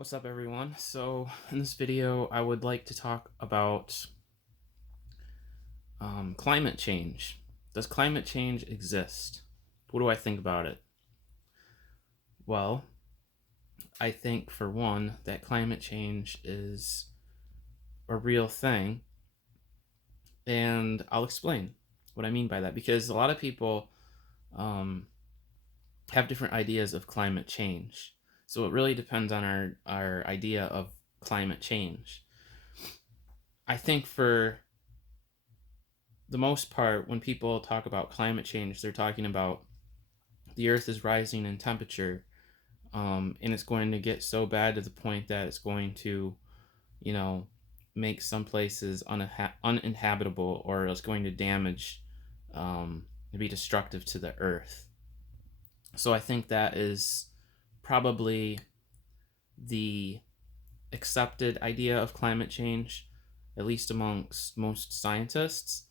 What's up, everyone? So, in this video, I would like to talk about climate change. Does climate change exist? What do I think about it? Well, I think, for one, that climate change is a real thing, and I'll explain what I mean by that because a lot of people um, have different ideas of climate change. So, it really depends on our idea of climate change. I think for the most part, when people talk about climate change, they're talking about the Earth is rising in temperature, and it's going to get so bad to the point that it's going to, you know, make some places uninhabitable, or it's going to damage, be destructive to the Earth. So I think that is probably the accepted idea of climate change, at least amongst most scientists.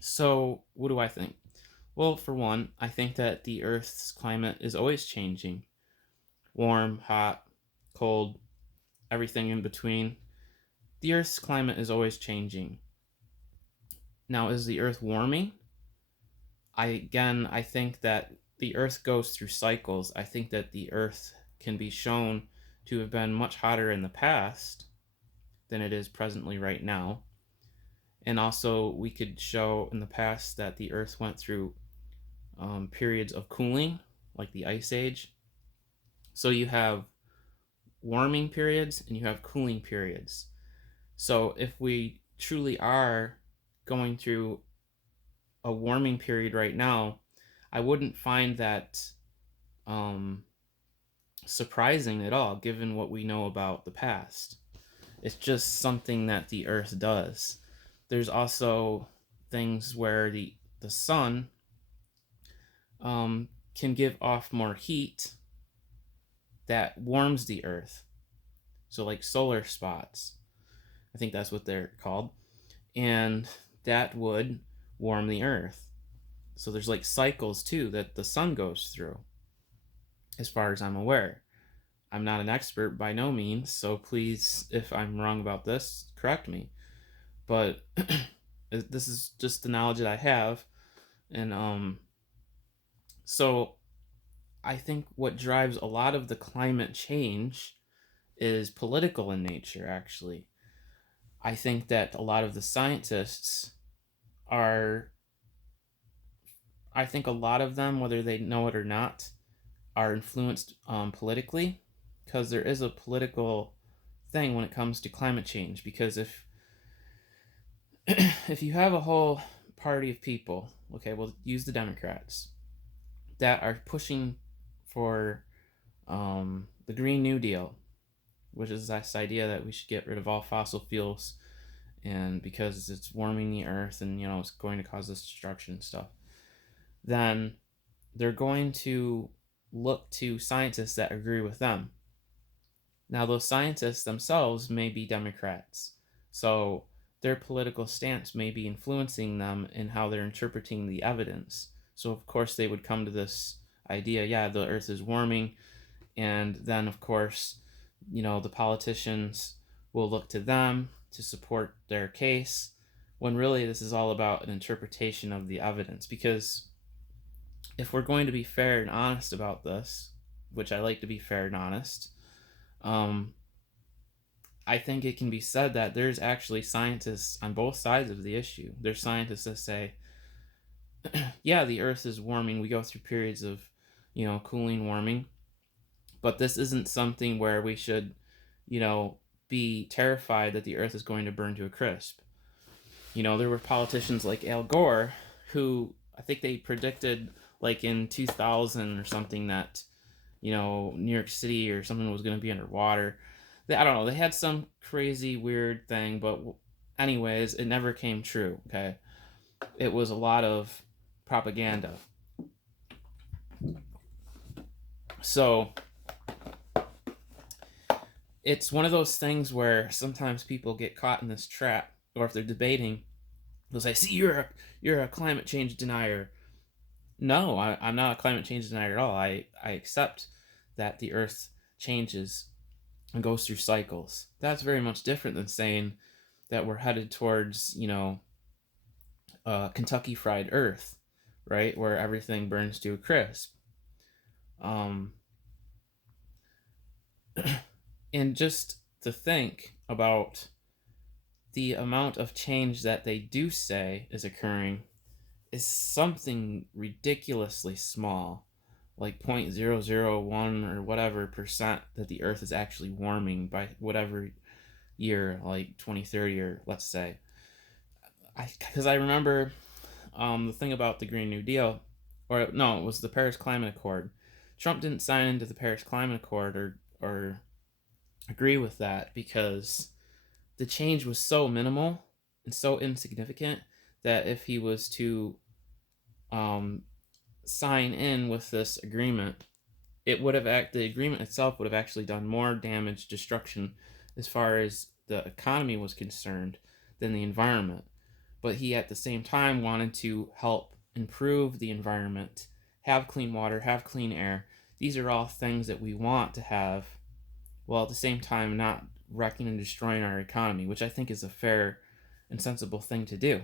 So, what do I think? Well, for one, I think that the Earth's climate is always changing: warm, hot, cold, everything in between. The Earth's climate is always changing. Now, is the Earth warming? I think that the Earth goes through cycles. I think that the Earth can be shown to have been much hotter in the past than it is presently right now. And also, we could show in the past that the Earth went through periods of cooling, like the Ice Age. So you have warming periods and you have cooling periods. So if we truly are going through a warming period right now, I wouldn't find that um, surprising at all, given what we know about the past. It's just something that the Earth does. There's also things where the sun can give off more heat that warms the Earth. So, like solar spots, I think that's what they're called, and that would warm the Earth. So there's like cycles too that the sun goes through, as far as I'm aware. I'm not an expert by no means, so please, if I'm wrong about this, correct me. But this is just the knowledge that I have, and so I think what drives a lot of the climate change is political in nature. Actually, I think that a lot of the scientists are, I think a lot of them, whether they know it or not, are influenced politically, because there is a political thing when it comes to climate change. Because if if you have a whole party of people, okay, we'll use the Democrats, that are pushing for the Green New Deal, which is this idea that we should get rid of all fossil fuels, and because it's warming the earth and it's going to cause this destruction and stuff, then they're going to look to scientists that agree with them. Now, those scientists themselves may be Democrats, so their political stance may be influencing them in how they're interpreting the evidence. So, of course, they would come to this idea, yeah, the earth is warming, and then, of course, the politicians will look to them to support their case, when really this is all about an interpretation of the evidence. Because if we're going to be fair and honest about this, which I like to be fair and honest, um, I think it can be said that there's actually scientists on both sides of the issue. There's scientists that say, yeah, the Earth is warming. We go through periods of, cooling, warming, but this isn't something where we should, be terrified that the Earth is going to burn to a crisp. There were politicians like Al Gore who, I think they predicted, like in 2000 or something, that New York City or something was going to be underwater. I don't know. They had some crazy weird thing, but anyways, it never came true. Okay, it was a lot of propaganda. So it's one of those things where sometimes people get caught in this trap, or if they're debating, they'll say, "See, you're a climate change denier." No, I'm not a climate change denier at all. I accept that the Earth changes and goes through cycles. That's very much different than saying that we're headed towards, Kentucky Fried Earth, right, where everything burns to a crisp. Um, and just to think about the amount of change that they do say is occurring is something ridiculously small, like 0.001 or whatever percent that the Earth is actually warming by whatever year, like 2030, or let's say. Because I remember the thing about the Green New Deal, or no, it was the Paris Climate Accord. Trump didn't sign into the Paris Climate Accord or agree with that because the change was so minimal and so insignificant that if he was to um, sign in with this agreement, the agreement itself would have actually done more damage, destruction, as far as the economy was concerned, than the environment. But he at the same time wanted to help improve the environment, have clean water, have clean air. These are all things that we want to have, while at the same time not wrecking and destroying our economy, which I think is a fair and sensible thing to do.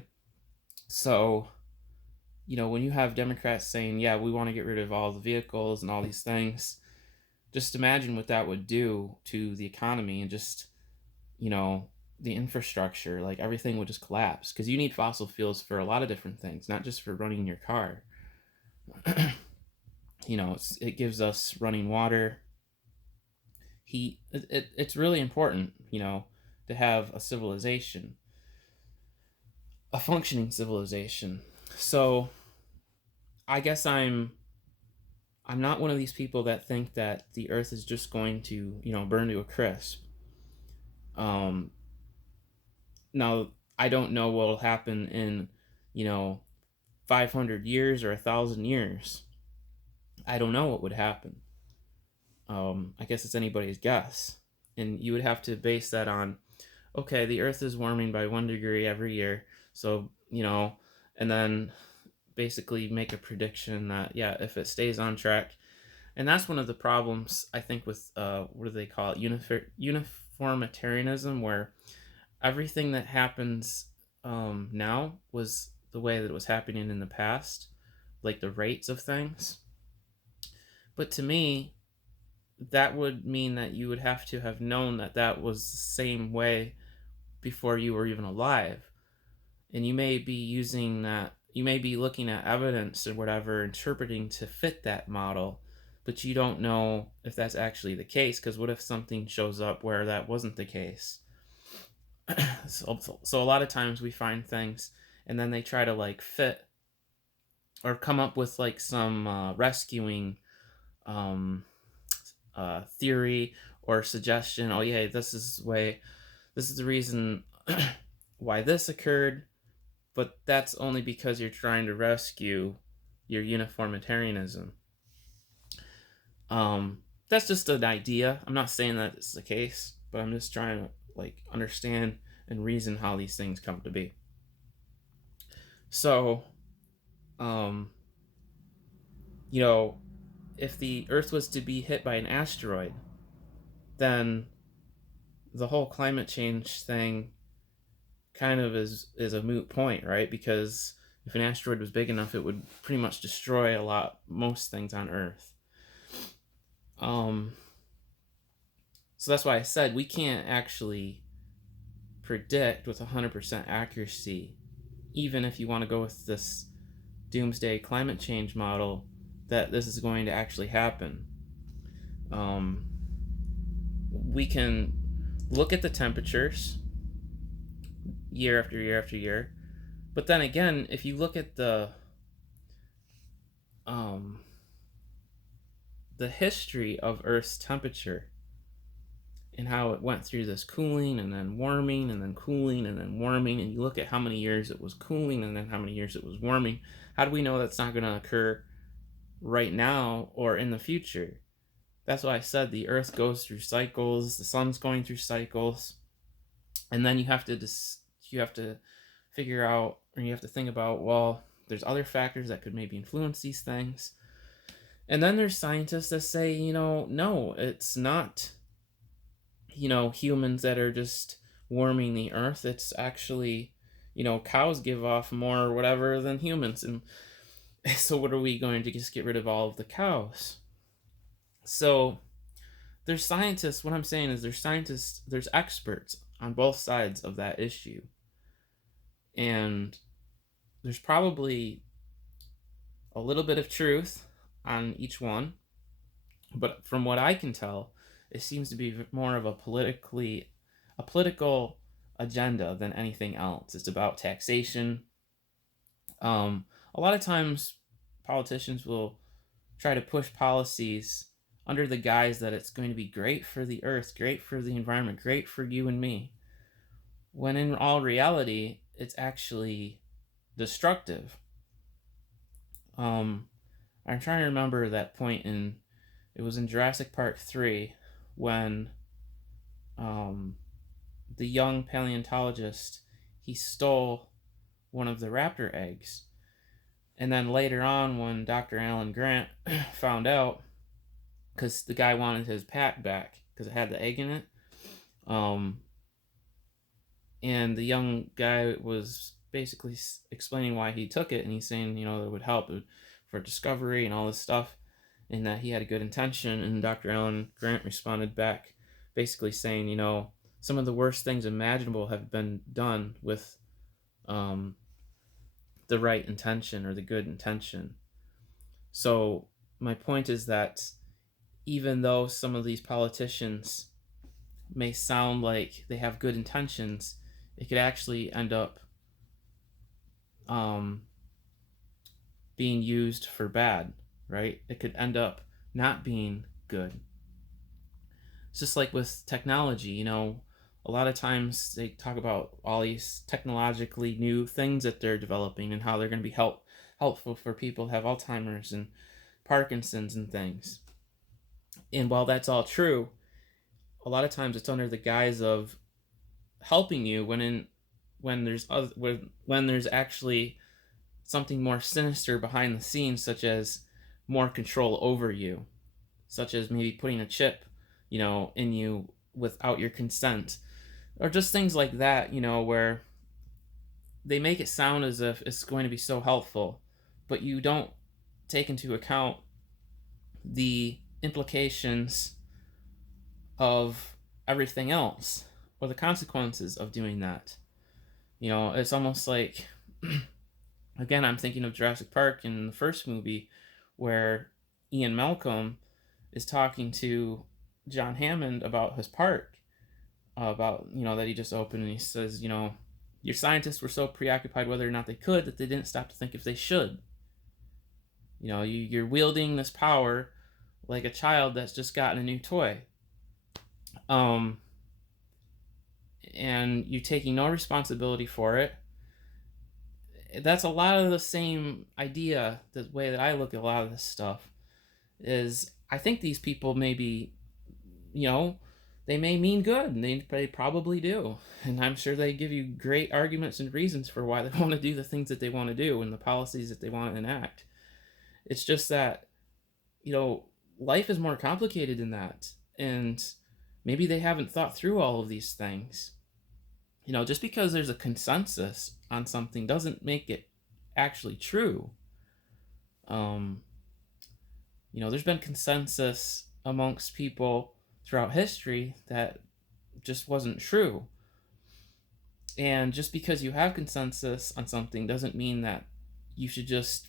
So, when you have Democrats saying, yeah, we want to get rid of all the vehicles and all these things, just imagine what that would do to the economy and just, the infrastructure. Like everything would just collapse because you need fossil fuels for a lot of different things, not just for running your car. It gives us running water, heat. It's really important, to have a civilization, a functioning civilization. So I guess I'm not one of these people that think that the earth is just going to, burn to a crisp. Now I don't know what will happen in, 500 years or 1,000 years. I don't know what would happen. I guess it's anybody's guess, and you would have to base that on, okay, the earth is warming by 1 degree every year, so and then basically make a prediction that, yeah, if it stays on track. And that's one of the problems, I think, with what do they call it, uniformitarianism, where everything that happens now was the way that it was happening in the past, like the rates of things. But to me, that would mean that you would have to have known that that was the same way before you were even alive. And you may be using that, you may be looking at evidence or whatever, interpreting to fit that model, but you don't know if that's actually the case, because what if something shows up where that wasn't the case? So a lot of times we find things and then they try to like fit or come up with like some rescuing theory or suggestion. Oh yeah, this is the reason why this occurred, but that's only because you're trying to rescue your uniformitarianism. That's just an idea. I'm not saying that it's the case, but I'm just trying to like understand and reason how these things come to be. So, um, if the Earth was to be hit by an asteroid, then the whole climate change thing kind of is a moot point, right? Because if an asteroid was big enough, it would pretty much destroy most things on Earth. So that's why I said we can't actually predict with 100% accuracy, even if you want to go with this doomsday climate change model, that this is going to actually happen. We can look at the temperatures year after year after year, but then again, if you look at the history of Earth's temperature and how it went through this cooling and then warming and then cooling and then warming, and you look at how many years it was cooling and then how many years it was warming, how do we know that's not going to occur right now or in the future? That's why I said the Earth goes through cycles, the sun's going through cycles, and then you have to figure out, or you have to think about, well, there's other factors that could maybe influence these things. And then there's scientists that say, no, it's not, humans that are just warming the earth. It's actually, cows give off more whatever than humans. And so what are we going to just get rid of all of the cows? So there's scientists, what I'm saying is there's scientists, there's experts on both sides of that issue. And there's probably a little bit of truth on each one, but from what I can tell, it seems to be more of a political agenda than anything else. It's about taxation. A lot of times, politicians will try to push policies under the guise that it's going to be great for the earth, great for the environment, great for you and me. When in all reality, it's actually destructive. I'm trying to remember that point it was in Jurassic Park 3 when the young paleontologist, he stole one of the raptor eggs. And then later on, when Dr. Alan Grant found out, because the guy wanted his pack back because it had the egg in it, and the young guy was basically explaining why he took it, and he's saying, it would help for discovery and all this stuff, and that he had a good intention. And Dr. Alan Grant responded back, basically saying, some of the worst things imaginable have been done with the right intention or the good intention. So my point is that even though some of these politicians may sound like they have good intentions, it could actually end up being used for bad, right? It could end up not being good. It's just like with technology, a lot of times they talk about all these technologically new things that they're developing and how they're going to be helpful for people who have Alzheimer's and Parkinson's and things. And while that's all true, a lot of times it's under the guise of helping you when there's actually something more sinister behind the scenes, such as more control over you, such as maybe putting a chip, in you without your consent, or just things like that, where they make it sound as if it's going to be so helpful, but you don't take into account the implications of everything else or the consequences of doing that. It's almost like, again, I'm thinking of Jurassic Park in the first movie where Ian Malcolm is talking to John Hammond about his park, about, that he just opened, and he says, your scientists were so preoccupied whether or not they could that they didn't stop to think if they should. You're wielding this power like a child that's just gotten a new toy. And you taking no responsibility for it. That's a lot of the same idea. The way that I look at a lot of this stuff is, I think these people may be, they may mean good, and they probably do. And I'm sure they give you great arguments and reasons for why they want to do the things that they want to do and the policies that they want to enact. It's just that, life is more complicated than that. And maybe they haven't thought through all of these things. Just because there's a consensus on something doesn't make it actually true. There's been consensus amongst people throughout history that just wasn't true. And just because you have consensus on something doesn't mean that you should just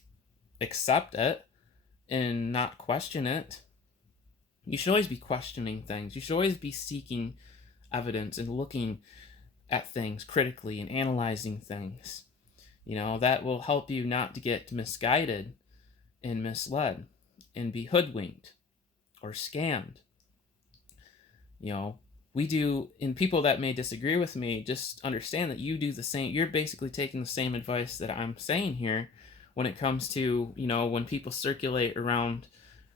accept it and not question it. You should always be questioning things. You should always be seeking evidence and looking at things critically and analyzing things. That will help you not to get misguided and misled and be hoodwinked or scammed. We do, and people that may disagree with me, just understand that you do the same. You're basically taking the same advice that I'm saying here when it comes to, when people circulate around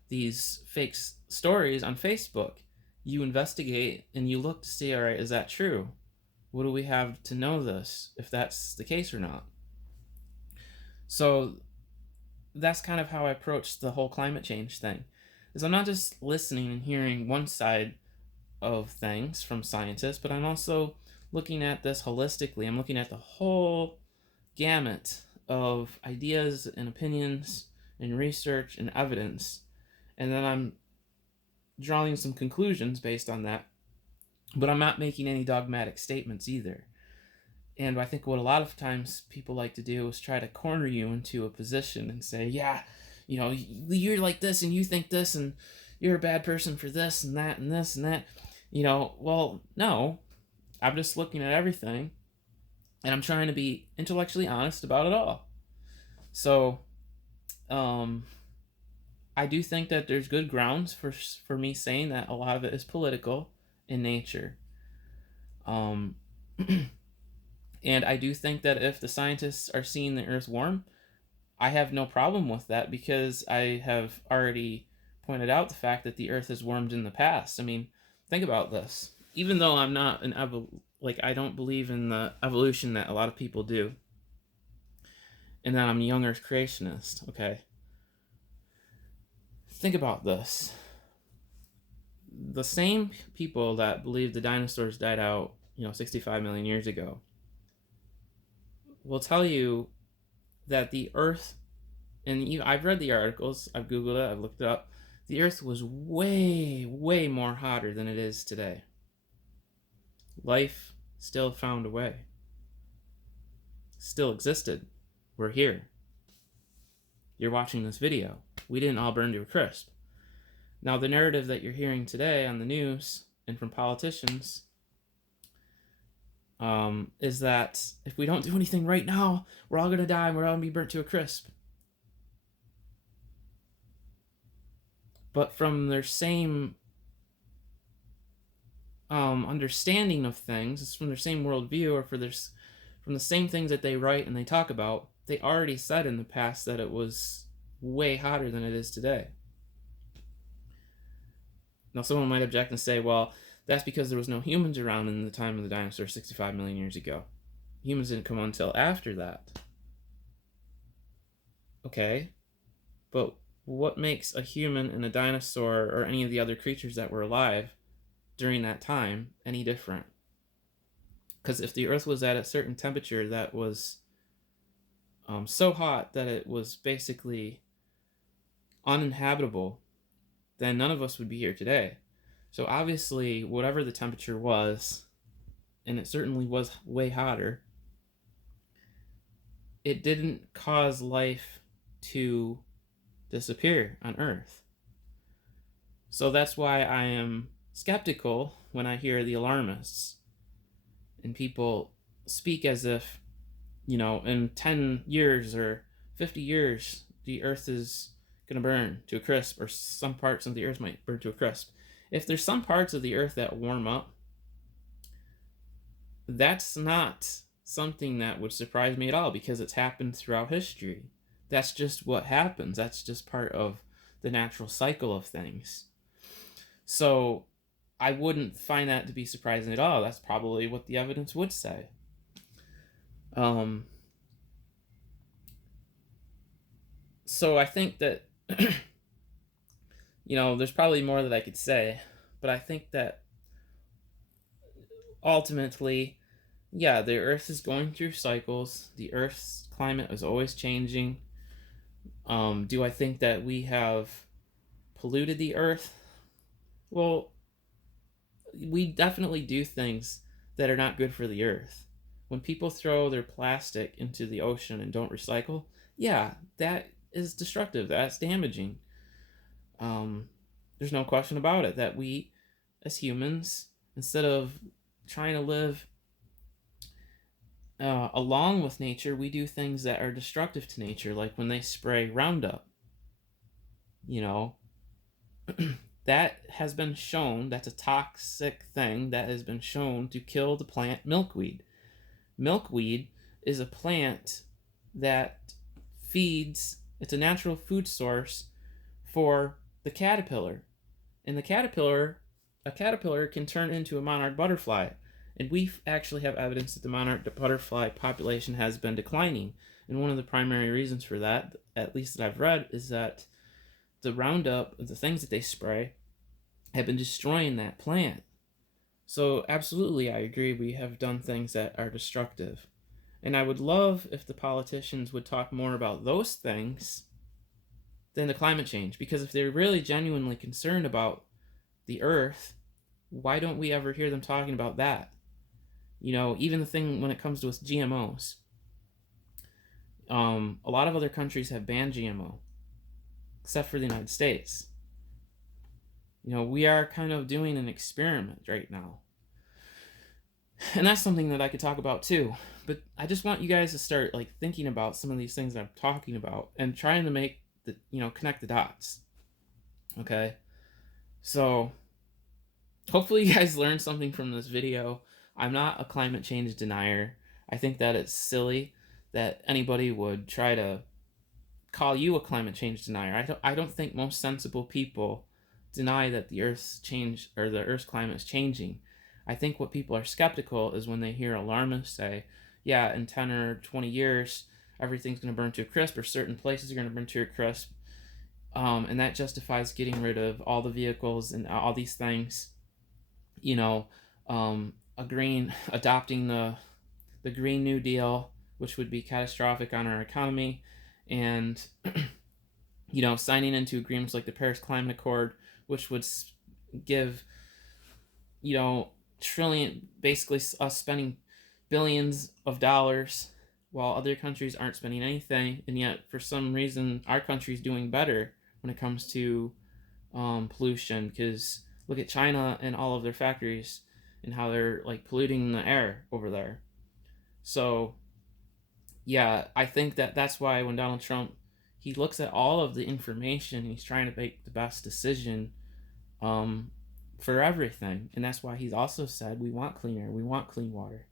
these fake stories on Facebook. You investigate and you look to see, all right, is that true? What do we have to know this, if that's the case or not? So that's kind of how I approach the whole climate change thing. Is I'm not just listening and hearing one side of things from scientists, but I'm also looking at this holistically. I'm looking at the whole gamut of ideas and opinions and research and evidence, and then I'm drawing some conclusions based on that, but I'm not making any dogmatic statements either. And I think what a lot of times people like to do is try to corner you into a position and say, yeah, you're like this and you think this and you're a bad person for this and that and this and that. Well, no, I'm just looking at everything and I'm trying to be intellectually honest about it all. So, I do think that there's good grounds for me saying that a lot of it is political in nature. Um, and I do think that if the scientists are seeing the Earth warm, I have no problem with that because I have already pointed out the fact that the Earth has warmed in the past. I mean, think about this. Even though I'm not I don't believe in the evolution that a lot of people do, and that I'm a young Earth creationist. Okay, think about this. The same people that believe the dinosaurs died out, 65 million years ago, will tell you that the Earth, and I've read the articles, I've Googled it, I've looked it up, the Earth was way, way more hotter than it is today. Life still found a way. Still existed. We're here. You're watching this video. We didn't all burn to a crisp. Now, the narrative that you're hearing today on the news and from politicians is that if we don't do anything right now, we're all going to die and we're all going to be burnt to a crisp. But from their same understanding of things, it's from their same worldview, or from the same things that they write and they talk about, they already said in the past that it was way hotter than it is today. Now, someone might object and say, well, that's because there was no humans around in the time of the dinosaurs 65 million years ago. Humans didn't come until after that. Okay, but what makes a human and a dinosaur or any of the other creatures that were alive during that time any different? Because if the Earth was at a certain temperature that was so hot that it was basically uninhabitable, then none of us would be here today. So obviously, whatever the temperature was, and it certainly was way hotter, it didn't cause life to disappear on Earth. So that's why I am skeptical when I hear the alarmists and people speak as if, in 10 years or 50 years, the Earth is going to burn to a crisp, or some parts of the Earth might burn to a crisp. If there's some parts of the Earth that warm up, that's not something that would surprise me at all because it's happened throughout history. That's just what happens. That's just part of the natural cycle of things. So I wouldn't find that to be surprising at all. That's probably what the evidence would say. So I think that there's probably more that I could say, but I think that ultimately, yeah, the Earth is going through cycles. The Earth's climate is always changing. Do I think that we have polluted the Earth? Well, we definitely do things that are not good for the Earth. When people throw their plastic into the ocean and don't recycle, yeah, that is destructive. That's damaging. There's no question about it that we, as humans, instead of trying to live along with nature, we do things that are destructive to nature, like when they spray Roundup. That has been shown, that's a toxic thing that has been shown to kill the plant milkweed. Milkweed is a plant that feeds, it's a natural food source for the caterpillar. And a caterpillar can turn into a monarch butterfly. And we actually have evidence that the monarch butterfly population has been declining. And one of the primary reasons for that, at least that I've read, is that the Roundup, the things that they spray, have been destroying that plant. So, absolutely, I agree, we have done things that are destructive. And I would love if the politicians would talk more about those things than the climate change. Because if they're really genuinely concerned about the earth, why don't we ever hear them talking about that? Even the thing when it comes to GMOs. A lot of other countries have banned GMO, except for the United States. We are kind of doing an experiment right now. And that's something that I could talk about too. But I just want you guys to start thinking about some of these things that I'm talking about and trying to make connect the dots. Okay? So hopefully you guys learned something from this video. I'm not a climate change denier. I think that it's silly that anybody would try to call you a climate change denier. I don't think most sensible people deny that the Earth's change or the Earth's climate is changing. I think what people are skeptical is when they hear alarmists say, yeah, in 10 or 20 years, everything's going to burn to a crisp, or certain places are going to burn to a crisp. And that justifies getting rid of all the vehicles and all these things. Adopting the Green New Deal, which would be catastrophic on our economy, and signing into agreements like the Paris Climate Accord, which would give basically us spending billions of dollars while other countries aren't spending anything, and yet for some reason our country's doing better when it comes to pollution. Because look at China and all of their factories and how they're polluting the air over there. So yeah, I think that's why when Donald Trump, he looks at all of the information, he's trying to make the best decision for everything. And that's why he's also said we want clean air, we want clean water.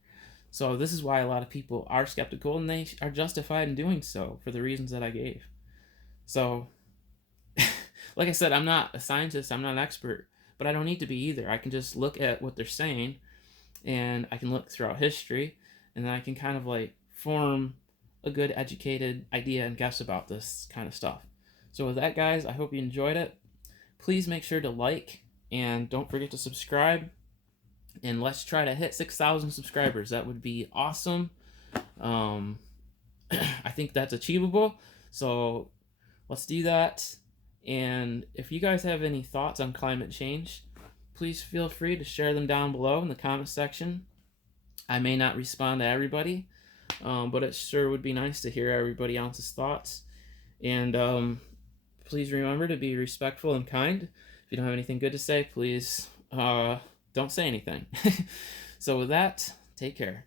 So this is why a lot of people are skeptical, and they are justified in doing so for the reasons that I gave. So like I said, I'm not a scientist, I'm not an expert, but I don't need to be either. I can just look at what they're saying, and I can look throughout history, and then I can kind of form a good educated idea and guess about this kind of stuff. So with that, guys, I hope you enjoyed it. Please make sure to like, and don't forget to subscribe, and let's try to hit 6,000 subscribers. That would be awesome. I think that's achievable, so let's do that. And if you guys have any thoughts on climate change, please feel free to share them down below in the comment section. I may not respond to everybody, but it sure would be nice to hear everybody else's thoughts. And please remember to be respectful and kind. If you don't have anything good to say, please don't say anything. So with that, take care.